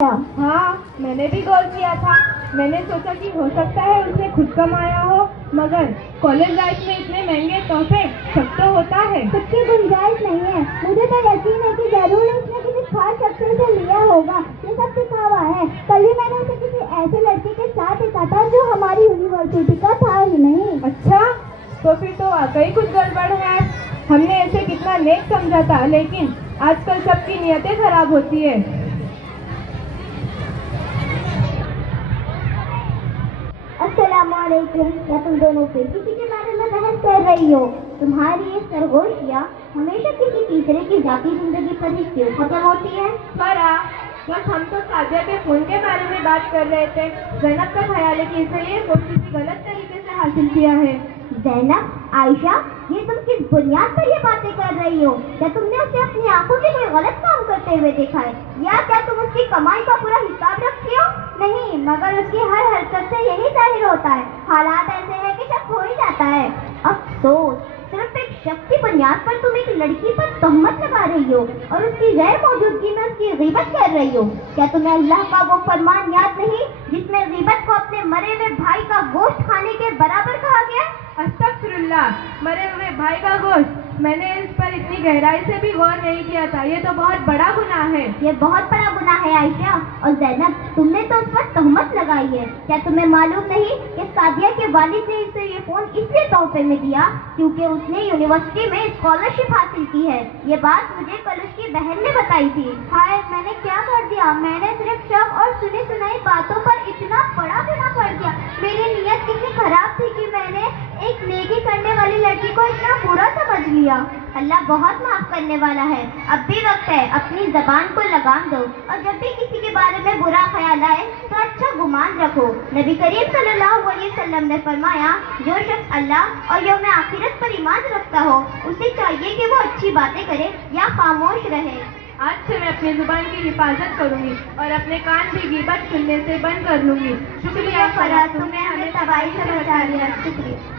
हाँ, मैंने भी गौर किया था। मैंने सोचा कि हो सकता है उसने खुद कमाया हो, मगर कॉलेज लाइफ में इतने महंगे तोहफे सब तो होता है। सबकी गुंजाइश नहीं है। मुझे तो यकीन है कि जरूर उसने किसी खास शख्स से लिया होगा। ये सब दिखावा है। कल ही मैंने उसे किसी ऐसे लड़के के साथ देखा था जो हमारी यूनिवर्सिटी का था ही नहीं। अच्छा, तो फिर तो वाकई कुछ गड़बड़ है। हमने ऐसे कितना नेक समझा था, लेकिन आजकल सबकी नीयतें खराब होती है। अस्सलामुअलैकुम। क्या तुम दोनों फिर किसी के बारे में बहस कर रही हो? तुम्हारी ये सरगोशियाँ हमेशा किसी तीसरे की जाती जिंदगी पर ही क्यों खत्म होती है? बस हम तो सादिया के फोन के बारे में बात कर रहे थे। ज़ैनब का ख्याल है कि इसे ये फोन किसी गलत तरीके से हासिल किया है। ज़ैनब, आयशा, ये तुम किस बुनियाद पर ये बातें कर रही हो? क्या तुमने उसे अपनी आंखों से कोई गलत काम करते हुए देखा है, या क्या तुम उसकी कमाई का पूरा हिसाब रखती हो? नहीं, मगर उसकी हर हरकत से यही जाहिर होता है। हालात ऐसे हैं कि शक हो ही जाता है। अफसोस, सिर्फ एक शक की बुनियाद पर तुम एक लड़की पर तहमत लगा रही हो और उसकी गैर मौजूदगी में उसकी ग़ीबत कर रही हो। क्या तुम्हें अल्लाह का वो फरमान याद नहीं जिसमें ग़ीबत को अपने मरे हुए भाई का गोश्त खाने के बराबर कहा गया? अस्तगफिरुल्लाह, मरे हुए भाई का गोश्त? मैंने इस पर इतनी गहराई से भी गौर नहीं किया था। ये तो बहुत बड़ा गुनाह है। ये बहुत बड़ा गुनाह है आयशा। और ज़ैनब, तुमने तो उस पर तहमत लगाई है। क्या तुम्हें मालूम नहीं कि सादिया के वालिद ने इसे ये फोन इसलिए तोहफे में दिया क्योंकि उसने यूनिवर्सिटी में स्कॉलरशिप हासिल की है? ये बात मुझे कल उसकी बहन ने बताई थी। हाय, मैंने क्या कर दिया? मैंने सिर्फ शक और सुनी सुनाई बातों पर इतना बड़ा गुनाह कर दिया। मेरी नीयत कितनी खराब थी कि मैंने एक नेकी करने वाली लड़की को इतना बुरा समझ लिया। अल्लाह बहुत माफ करने वाला है। अब भी वक्त है, अपनी जबान को लगाम दो और जब भी किसी के बारे में बुरा ख्याल आए तो अच्छा गुमान रखो। नबी करीम सल्लल्लाहु अलैहि वसल्लम ने फरमाया, जो शख्स अल्लाह और यौम आखिरत पर ईमान रखता हो उसे चाहिए कि वो अच्छी बातें करे या खामोश रहे। आज से मैं अपनी जुबान की हिफाजत करूंगी और अपने कान भी गीबत सुनने से बंद कर लूंगी। शुक्रिया फराज, तुमने हमें तबाही से बचा लिया। शुक्रिया।